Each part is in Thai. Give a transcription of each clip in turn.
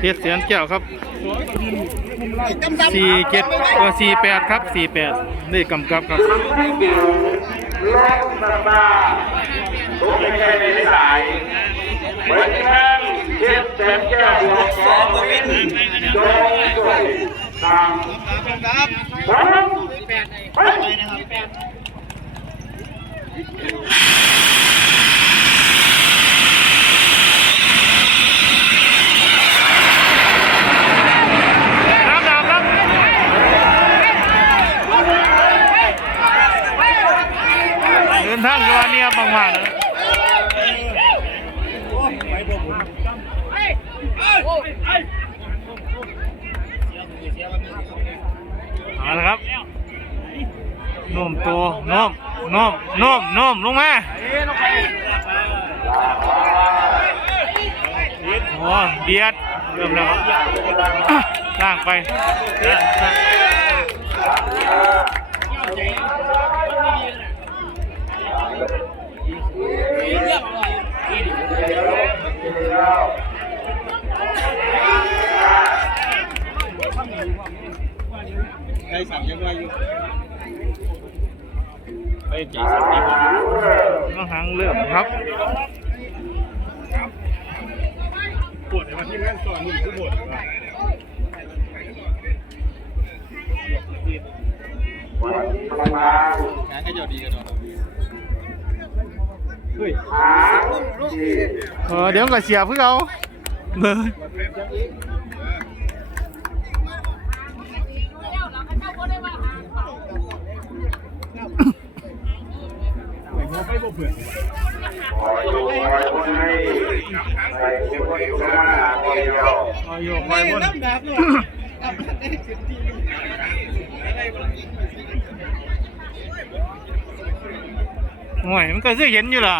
เพชรเสียนแก้วครับสี่เจ็ดเออสี่แปดครับสี่แปดนี่กำกับครับลงมาบ้าทุกไม่ใช่ในสายเหมือนกันเทียบเต็มแก้วหัวสองวินจงสวยตามพร้อมไปน้ำดำครับเดินทางอยู่อันนี้ครับมากๆเลยเอาละครับโน้มตัวโน้มโน้ มโน้มโน้มลงมาโอ้เบียดเริ่มแล้วครับล่างไป ล่างล่างน้องหางเริ่มครับมาเออเดี๋ยวก็เสียเพื่อเอาเบอร์คอยดูคอยคนให้ใส่เก็บไว้อยู่ข้างหน้าคนเดี ยวเอาอยู่คอยบนห่วยมันก็ซื้อเห็นอยู่ล่ะ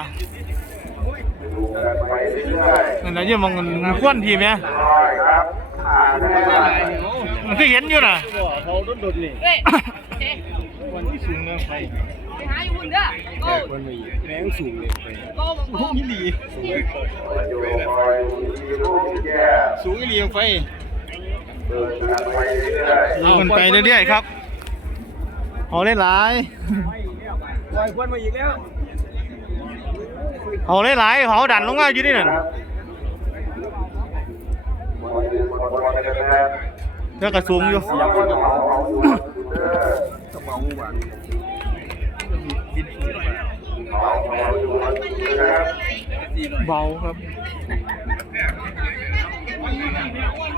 ดูกันไปเรื่อยนั่นแหละอยังมองเงินควนทีไหมๆคอยครับอ่าแน่ มันคือเห็นอยู่น่ะเฮ้ยวันที่สูงเรื่องไปไปหาอยู่หุ่นเด้อโก้คนมาอีกแรงสูงเลยไปโก้บอกโก้อีหลีคอยดูคอยดูลูกแก่สูงอีหลีไฟเดินกันไปเรื่อยเอามันไปเรื่อยๆครับเอาได้หลายปล่อยควันมาอีกแล้วเอาได้หลายเขาดันลงมาอยู่นี่น่ะ ๆคอยดูคนคนกันแน่แล้วก็สูงอยู่เสียงคนเมาเอาอยู่เด้อต้องเมาหวานเมาเอาอยู่นะครับเบาครับ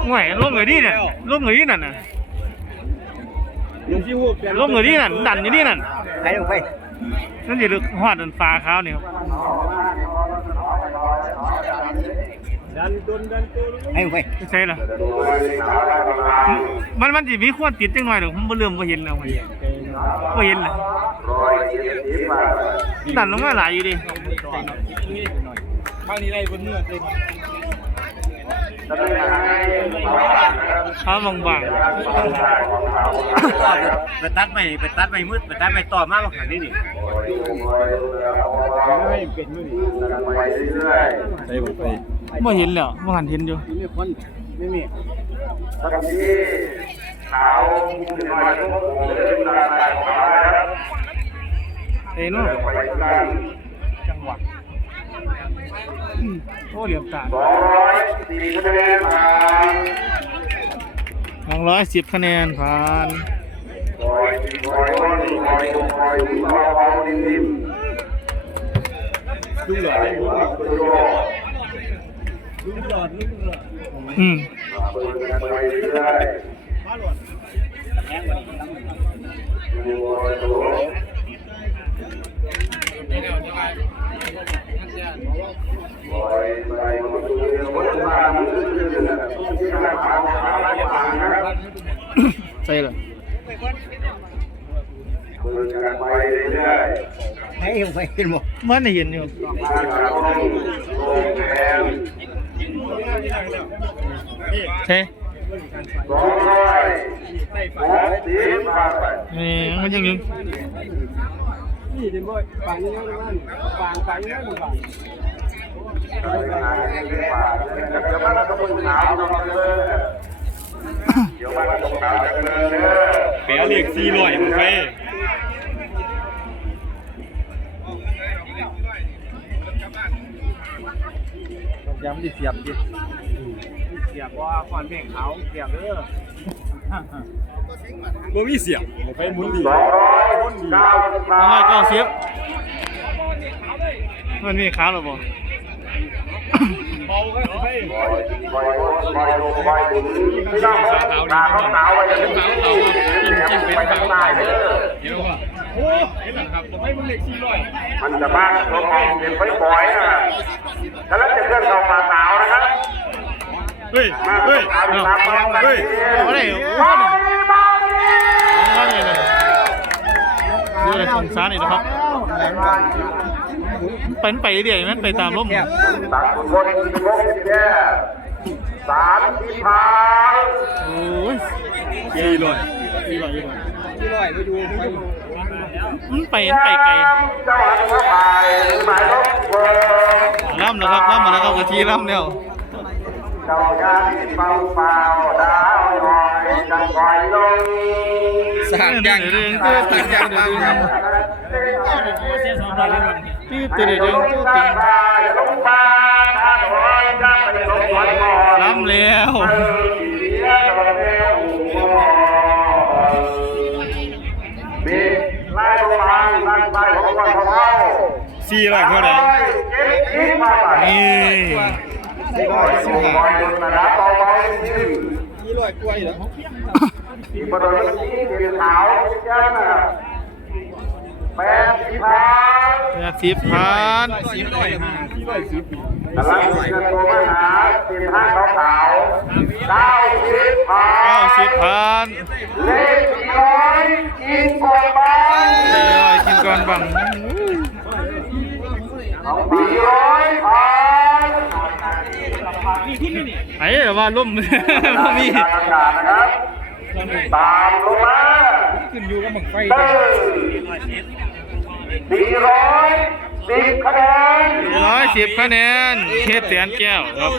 ห่วยลงเลยดิเนี่ยลงเลยดินั่นน่ะลุงที่หูเปลี่ยนลงเลยดินั่นดันอยู่นี่นั่นไหนลงไปนั่นจะลึกหอดดันฟ้าขาวนี่ครับดันตุนดันตุน ให้ลงไปไม่ใช่ล่ะดูไว้ในขาได้ประมาณมันมันจะมีควรติดจังหน่อยหรอกผมบ่เริ่มบ่เห็นแล้วไงบ่เห็นเลยร้อยเจ็ดสิบมาดันลงมาหลายอยู่ดิข้างนี้ไรบนเนื้อเต็มจะได้ให้ความนะครับเขาบางบางความได้ของเขาครับไปตัดไม่ไปตัดไม่มืดไปตัดไม่ต่อมากกว่าขันนี่นี่คอยดูคอยดูแล้วเอาไว้ไม่เป็นมืดกันไปเรื่อยใส่ผมไปๆ บ่เห็นแล้วบ่หันเห็นอยู่ไม่ควันไม่มีๆทั้งที่ขาวขึ้นมาทุกโมงขึ้นมาได้ของเขาครับเอ้ยเนาะไปกันจังหวะอืมโอ้เหลี่ยมตาสองร้อยสี่คะแนนผ่านสองร้อยสิบคะแนนผ่านคอยดูคอยดูคอยดูคอยดูเบาๆนิ่มๆลุงหลอดใส่หัวตัวโยกลุงหลอดลุงหลอดอืมเปิดกันไปเรื่อยดูดูปล่อยไปมันดูเรื่ องวัฒนธรรมที่น่าฟังฟังอะไรฟังนะครับ ใช่เลย เปิดกันไปเรื่อย ให้ลงไปเห็นบ่ มันได้เห็นอยู่ ๆทางการต้องลงแทนใช่สองร้อยหกสิบมาไปนี่มันยังอยู่นี่เห็นบ่ปางนี่นะมันปางปางนี่นะมันปางเดี๋ยวมันจะมึนาวเลยเดี๋ยวมันจะตกขาวจะเลยเด้อเปียเรียกสี่ร้อยมัน ไปย้ำดิเสียบดิเสียบว่าควันเพลงเขาเสียบเด้อบ่มีเสียงไปหมุนดีสองร้อยเก้าสิบสองร้อยเก้าสิบมันมีขาหรือเปล่าเบาก็ไปปล่อยปล่อยปล่อยลงปล่อยหมุนไม่ต้องตาเขาหนาวไปจะถึงที่ไปทางใต้เด้อเห็นป่ะโอ้เห็นแล้วครับจะให้มันเล็กสี่ร้อย มันจะบ้านลงเป็นไฟปล่อยนะแล้วจะเคลื่อนเข้ามาหนาวนะครับเฮ้ยมาเฮ้ยเอาเฮ้ยตามมาเฮ้ยเอาเลยโอ้โอ้ยยมาว่าไงเลยดูอะไรสงสารนี่นะครับเป็นไปเรื่อยมันไปตามลมต่างคนคนที่พบแย่สามที่พายโอ้ยสี่ร้อยสี่ร้อยสี่ร้อ ยสี่ร้อยไปดูไปมันไปมันไปไกลเจ้าหันมาพายหมายรบเบอร์ล่ำแล้วครับล่ำมาแล้วครับกะทีล่ำแล้วเจ้ายาที่เป่าเปล่าดาวลอยจังคอยลงสากย่างตึ้งตึ้งตึ้งตึ้งตึ้งเสียสองร้อยเลยครับตึ้งตึ้งตึ้งตึ้งตึ้งลงมาถ้าถอยจะไปลงไว้ก่อนล่ำแล้ว สี่ร้อยเท่าไหร่เก็บคิดมาไปนี่คอยดูคอยดูนะนะต่อไปที่สี่ร้อยกล้วยเหรอที่บริเวณนี้เป็นขาวแค่นั้นแปดสิบพันแปดสิบพันสี่ร้อยห้าสี่ร้อยสิบกำลังเงินตัวมหาสิบห้าขาวขาวเก้าสิบพันเก้าสิบพันเลขร้อยกินก่อนบ้านสี่ร้อยกินก่อนบังสี่ร้อยพัน ไอ้ว่าล่มบ่มีอากาศนะครับตามลงมาขึ้นอยู่กับหมักไฟเติมสี่ร้อยสิบคะแนนร้อยสิบคะแนนเทพแสนแก้วครับ